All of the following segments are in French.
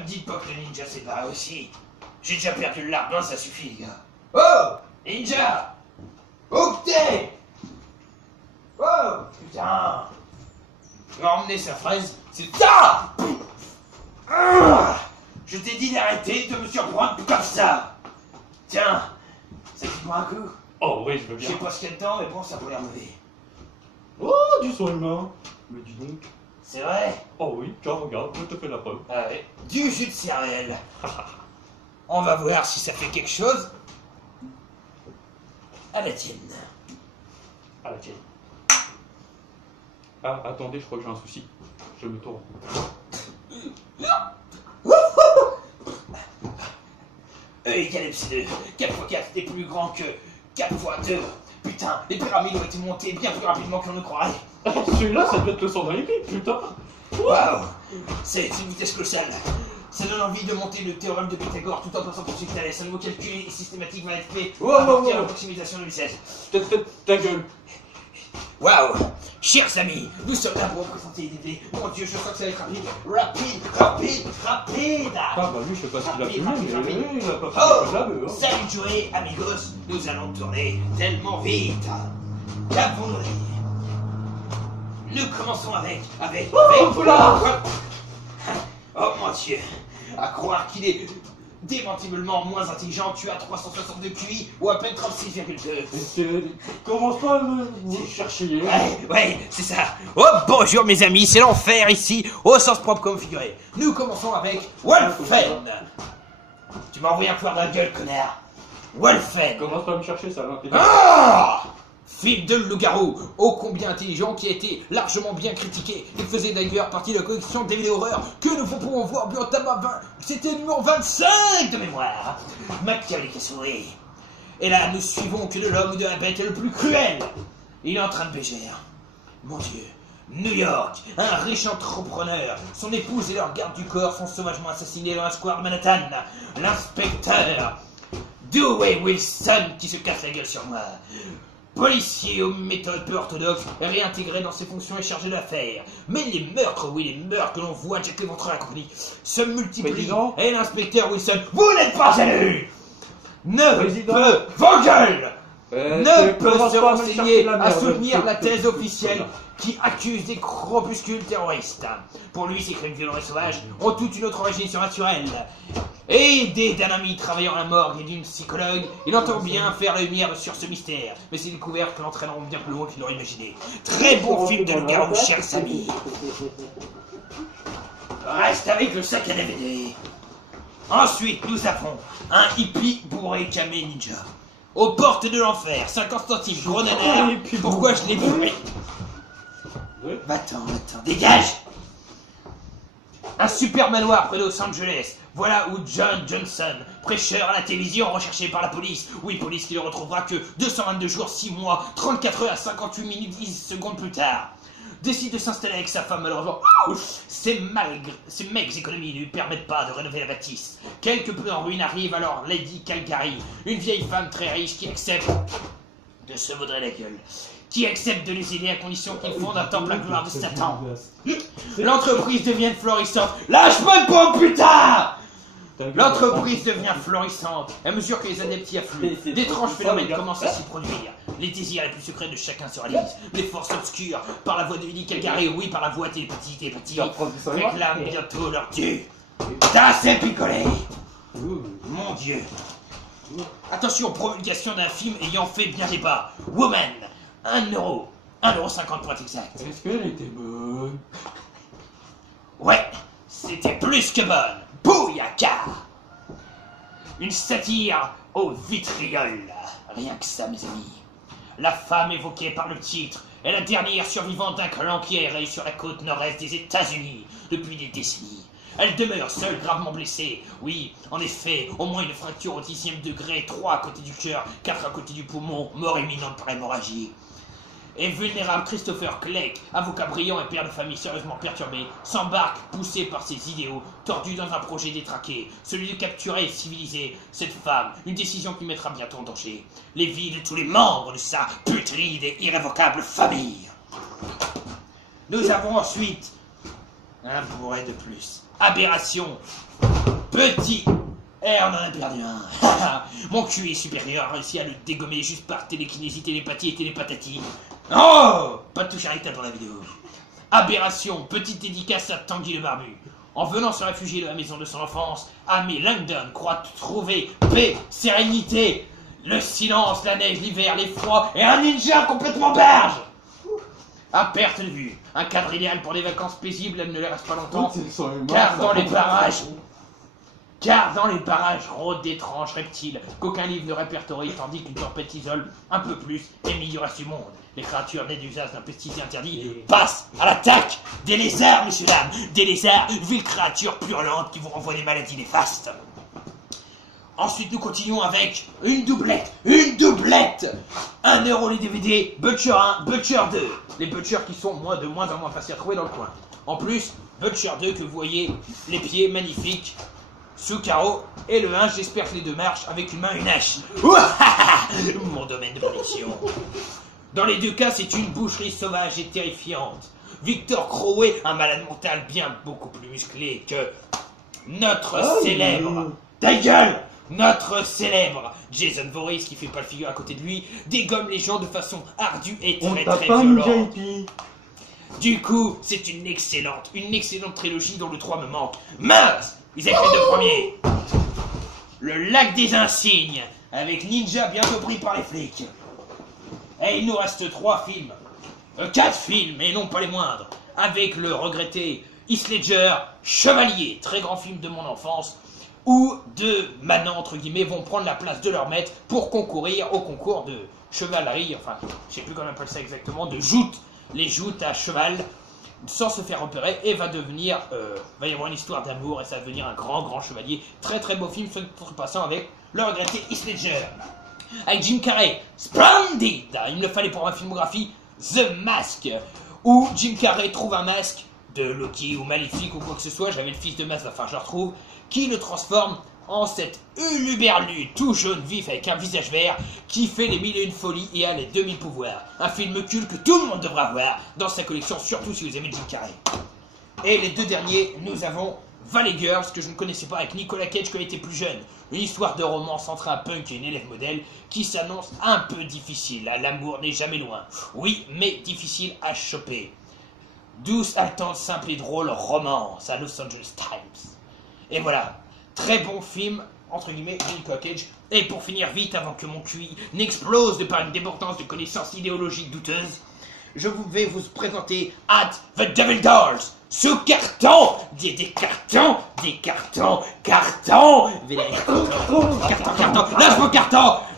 me dites pas que le ninja s'est barré aussi. J'ai déjà perdu le larbin, ça suffit, les gars. Oh! Ninja! Où que t'es? Oh! Putain! Tu vas emmener sa fraise? C'est ça! Je t'ai dit d'arrêter de me surprendre comme ça! Tiens! Ça te prend un coup? Oh oui, je veux Je bien. sais pas ce qu'il y a dedans, mais bon, ça a l'air mauvais. Oh, du sang humain. Mais dis donc. C'est vrai? Oh oui, tiens, regarde, je te fais la preuve. Ah ouais. Du jus de céréales. On va voir si ça fait quelque chose. À la tienne. Ah, la tienne. Ah, attendez, je crois que j'ai un souci. Je me tourne. E égale MC2. 4 x 4 est plus grand que 4 x 2. Putain, les pyramides ont été montées bien plus rapidement qu'on ne croirait. Celui-là, ça doit être le sang dans les pieds, putain. Waouh! C'est une vitesse colossale. Ça donne envie de monter le théorème de Pythagore tout en passant pour celui de Thalès. Un nouveau calcul systématique va être fait pour apporter l'approximation de vitesse. Ta gueule. Waouh! Chers amis, nous sommes là pour vous présenter l'idée. Mon Dieu, je crois que ça va être rapide. Rapide! Ah bah lui, je sais pas s'il a fumé, Rapide. mais il a pas fait Oh! de la beuh, hein. Salut Joey, amigos, nous allons tourner tellement vite. Qu'avons-nous à dire? Nous commençons avec... Oula! Oh mon Dieu! À croire qu'il est démentiblement moins intelligent, tu as 362 QI ou à peine 36,2. Commence pas à me chercher. Ouais, c'est ça. Oh, bonjour mes amis, c'est l'enfer ici, au sens propre comme figuré. Nous commençons avec Wolfen. Tu m'as envoyé un poire dans la gueule, connard. Wolfen. Commence pas à me chercher, ça va. Ah! Film de loup-garou, ô combien intelligent, qui a été largement bien critiqué. Il faisait d'ailleurs partie de la collection des vidéos horreurs que nous pourrons voir bien tabac 20. C'était le numéro 25 de mémoire. Machiavélique et souris. Et là, nous suivons que de l'homme ou de la bête le plus cruel. Il est en train de bégère. Mon Dieu. New York, un riche entrepreneur, son épouse et leur garde du corps sont sauvagement assassinés dans un square de Manhattan. L'inspecteur Dewey Wilson qui se casse la gueule sur moi. Policier aux méthodes peu orthodoxes, réintégré dans ses fonctions et chargé d'affaires. Mais les meurtres, oui, les meurtres que l'on voit chaque ventre à la compagnie se multiplient. Et l'inspecteur Wilson, vous n'êtes pas élu! Ne peut, vos gueules! Ne peut se renseigner à soutenir la thèse officielle qui accuse des corpuscules terroristes. Pour lui, ces crimes violents et sauvages ont toute une autre origine surnaturelle. Aidé d'un ami travaillant à la morgue et d'une psychologue, il entend bien faire la lumière sur ce mystère, mais ses découvertes l'entraîneront bien plus loin qu'il n'aurait imaginé. Très bon film de loup-garou, chers amis. Reste avec le sac à DVD. Ensuite, nous avons un hippie bourré camé ninja. Aux portes de l'enfer, 50 centimes, gros nanar. Pourquoi je l'ai vu? Attends, dégage! Un super manoir près de Los Angeles. Voilà où John Johnson, prêcheur à la télévision recherché par la police. Oui, police qui ne retrouvera que 222 jours, 6 mois, 34 heures à 58 minutes, 10 secondes plus tard. Décide de s'installer avec sa femme malheureusement. Ces mecs économies ne lui permettent pas de rénover la bâtisse. Quelque peu en ruine arrive alors Lady Calgary, une vieille femme très riche qui accepte de se vaudrer la gueule. Qui accepte de les aider à condition qu'ils fondent un temple à gloire de Satan. L'entreprise devient florissante. Lâche-moi de pompe, putain! L'entreprise devient florissante à mesure que les adeptes y affluent. D'étranges phénomènes commencent à s'y produire. Les désirs les plus secrets de chacun se réalisent. Les forces obscures, par la voix de Lady Calgary, oui, par la voix télépathique, réclament bientôt leur dû. Ça, c'est picolé! Mon Dieu! Attention, promulgation d'un film ayant fait bien débat. Woman! 1 euro. 1,50 € pour être exact. Est-ce qu'elle était bonne? Ouais, c'était plus que bonne. Bouyaka! Une satire au vitriol. Rien que ça, mes amis. La femme évoquée par le titre est la dernière survivante d'un clan qui errait sur la côte nord-est des États-Unis depuis des décennies. Elle demeure seule, gravement blessée. Oui, en effet, au moins une fracture au 10e degré, 3 à côté du cœur, 4 à côté du poumon, mort imminente par hémorragie. Et vulnérable Christopher Clegg, avocat brillant et père de famille sérieusement perturbé, s'embarque, poussé par ses idéaux, tordu dans un projet détraqué, celui de capturer et civiliser cette femme, une décision qui mettra bientôt en danger les vies de tous les membres de sa putride et irrévocable famille. Nous avons ensuite un bourré de plus. Aberration. Petit. Eh, on en a perdu un. Mon QI supérieur a réussi à le dégommer juste par télékinésie, télépathie et télépathatie. Oh, pas de touche à l'état dans la vidéo. Aberration. Petite dédicace à Tanguy le Barbu. En venant se réfugier de la maison de son enfance, Amy Langdon croit trouver paix, sérénité, le silence, la neige, l'hiver, les froids et un ninja complètement barge. À perte de vue, un cadre idéal pour des vacances paisibles, elle ne les reste pas longtemps, car dans les parages rôdent d'étranges reptiles qu'aucun livre ne répertorie, tandis qu'une tempête isole un peu plus les milieux du monde. Les créatures nées d'usage d'un pesticide interdit passent à l'attaque des lézards, messieurs dames, des lézards, villes créatures purulentes qui vous renvoient des maladies néfastes. Ensuite, nous continuons avec une doublette, 1 euro les DVD, Butcher 1, Butcher 2. Les Butchers qui sont de moins en moins faciles à trouver dans le coin. En plus, Butcher 2 que vous voyez, les pieds magnifiques, sous carreau, et le 1, j'espère que les deux marchent avec une main et une hache. Mon domaine de prédiction. Dans les deux cas, c'est une boucherie sauvage et terrifiante. Victor Crowley, un malade mental bien beaucoup plus musclé que notre célèbre... Ta gueule! Notre célèbre Jason Voorhees, qui fait pas le figure à côté de lui, dégomme les gens de façon ardue et très violente. Du coup, c'est une excellente trilogie dont le 3 me manque. Mince! Ils avaient fait 2 premiers. Le lac des insignes, avec Ninja bientôt pris par les flics. Et il nous reste 4 films, et non pas les moindres, avec le regretté Heath Ledger, Chevalier, très grand film de mon enfance, où 2 manants, entre guillemets, vont prendre la place de leur maître pour concourir au concours de chevalerie, enfin, je sais plus comment on appelle ça exactement, de joutes, les joutes à cheval, sans se faire repérer, et va y avoir une histoire d'amour, et ça va devenir un grand chevalier. Très beau film, pour passant avec le regretté Heath Ledger. Avec Jim Carrey, Splendid! Il me le fallait pour ma filmographie, The Mask, où Jim Carrey trouve un masque de Loki ou Maléfique ou quoi que ce soit, j'avais le fils de Mask, enfin je le retrouve, qui le transforme en cet uluberlu tout jaune vif avec un visage vert qui fait les 1001 folies et a les 2000 pouvoirs. Un film culte que tout le monde devra avoir dans sa collection, surtout si vous aimez Jim Carrey. Et les 2 derniers, nous avons Valley Girls, que je ne connaissais pas, avec Nicolas Cage quand il était plus jeune. Une histoire de romance entre un punk et une élève modèle qui s'annonce un peu difficile. L'amour n'est jamais loin. Oui, mais difficile à choper. Douce, haletante, simple et drôle romance à Los Angeles Times. Et voilà, très bon film, entre guillemets, Nicolas Cage. Et pour finir vite, avant que mon QI n'explose de par une débordance de connaissances idéologiques douteuses, je vais vous présenter At the Devil Doors, sous carton, des cartons, carton,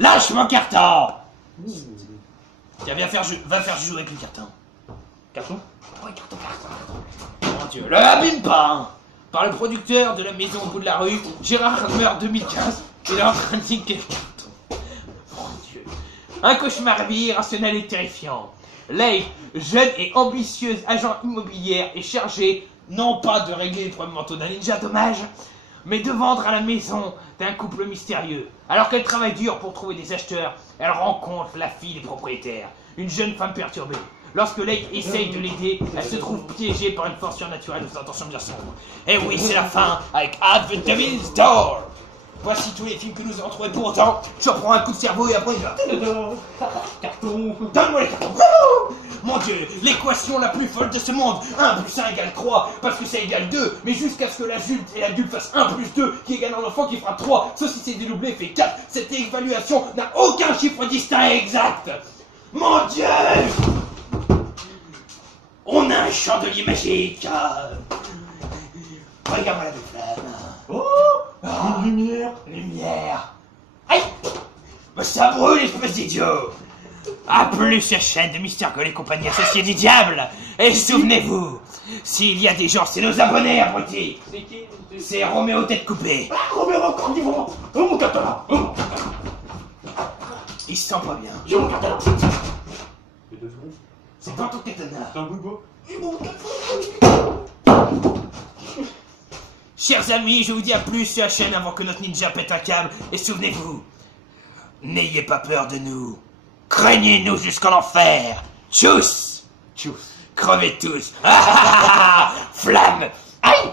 lâche mon carton. Tiens, va faire jouer avec le carton. Carton? Ouais, carton. Mon Dieu, le abîme pas, hein. Par le producteur de La Maison au bout de la rue, Gérard Hammer 2015, il est en train de dire quel carton. Mon Dieu. Un cauchemar irrationnel et terrifiant. Leigh, jeune et ambitieuse agent immobilière, est chargée, non pas de régler les problèmes mentaux d'un ninja dommage, mais de vendre à la maison d'un couple mystérieux. Alors qu'elle travaille dur pour trouver des acheteurs, elle rencontre la fille des propriétaires, une jeune femme perturbée. Lorsque Leigh essaye de l'aider, elle se trouve piégée par une force surnaturelle aux intentions bien sombres. Et oui, c'est la fin avec At the Devil's Door. Voici tous les films que nous avons trouvés. Pour autant, je reprends un coup de cerveau et après Carton. Donne-moi les cartons. Mon Dieu, l'équation la plus folle de ce monde. 1 plus 1 égale 3, parce que ça égale 2. Mais jusqu'à ce que l'adulte et l'adulte fassent 1 plus 2, qui égale un enfant qui fera 3. Sauf si c'est dédoublé, fait 4. Cette évaluation n'a aucun chiffre distinct et exact. Mon Dieu! On a un chandelier magique. Regarde-moi la flamme. Oh, une Lumière. Aïe! Mais ça brûle, espèce d'idiot. A plus, la chaîne de Mister Gold et compagnie associés du diable. Et souvenez-vous, s'il y a des gens, c'est nos abonnés, abrutis. C'est qui? C'est Roméo tête coupée. Ah, Roméo encore vivant. Oh mon katana. Oh mon katana. Il se sent pas bien. J'ai mon katana. Les 2 secondes. C'est pas ton katana. C'est un bout de bois. J'ai mon Chers amis, je vous dis à plus sur la chaîne avant que notre ninja pète un câble. Et souvenez-vous, n'ayez pas peur de nous. Craignez-nous jusqu'en enfer. Tchuss. Tchuss. Crevez tous. Flamme. Aïe.